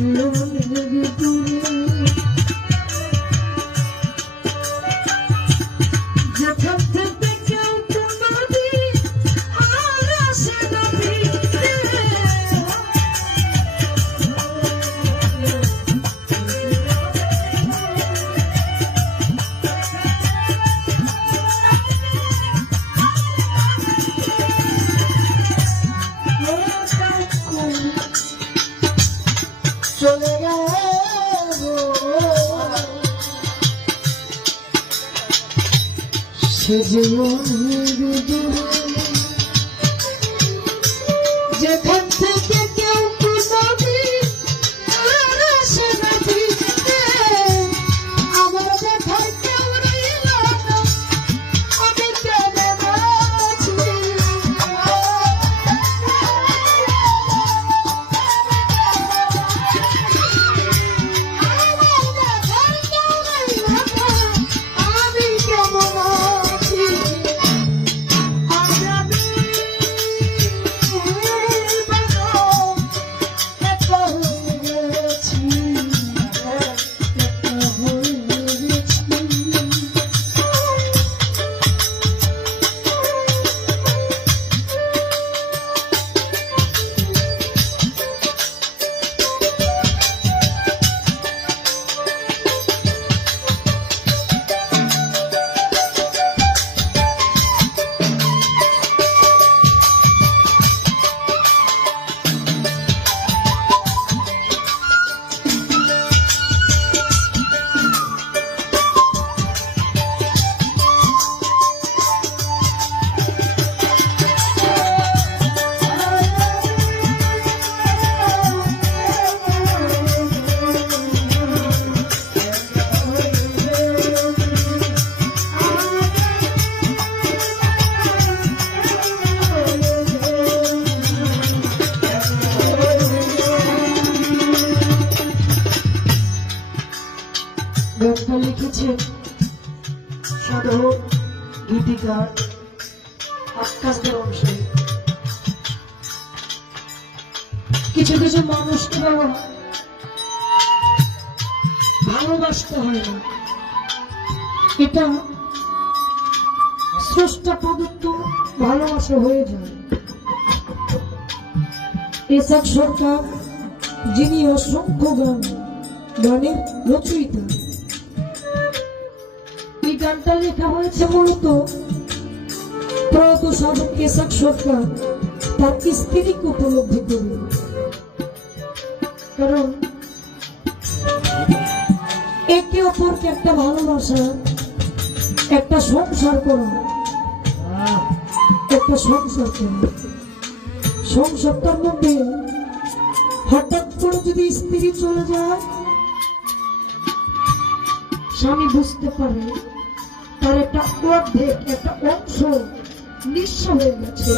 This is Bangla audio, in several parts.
জগপুরে Cause you want me গানটা লিখেছেন সাধক গীতিকার আকাশদের অংশে। কিছু কিছু মানুষকে বাবা ভালোবাসতে হয় না। এটা স্রষ্টা প্রদত্ত ভালোবাসা হয়ে যায়। এসব সরকার, যিনি অসংখ্য গান গানের রচয়িতা। গানটা লেখা হয়েছে মূলত প্রয়াত সাধক কেশক সরকার তার স্ত্রীকে উপলব্ধি করে। কারণ একে অপরকে একটা ভালোবাসা, একটা সংসার করা, একটা সংসার করা। সংসারটার মধ্যে হঠাৎ করে যদি স্ত্রী চলে যায়, স্বামী বুঝতে পারে তার একটা অর্ধেক একটা অংশ নিঃস্ব হয়ে গেছে।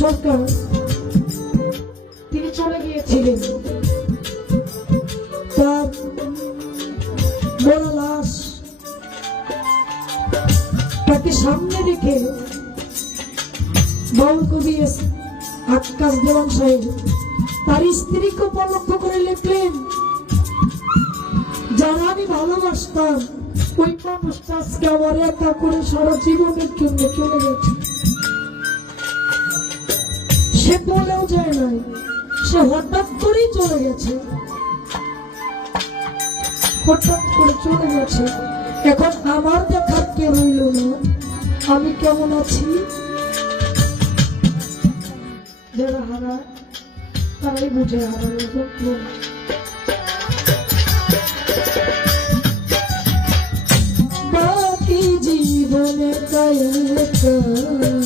সরকার, তিনি চলে গিয়েছিলেন। তাকে সামনে রেখে বাউল কবি আকাশ দেওয়ান সাহেব তার স্ত্রীকে উপলক্ষ করে লিখলেন ভালোবাসতাম। ওই মানুষটা আজকে আমার একা করে সারা জীবনের জন্য চলে গেছে। সে বলেও যায় নাই, সে হঠাৎ করেই চলে গেছে। হঠাৎ করে চলে গেছে। এখন আমার দেখার কেউ রইল না? আমি কেমন আছি? যারা হারায়, তারাই বুঝে হারানোর লেখা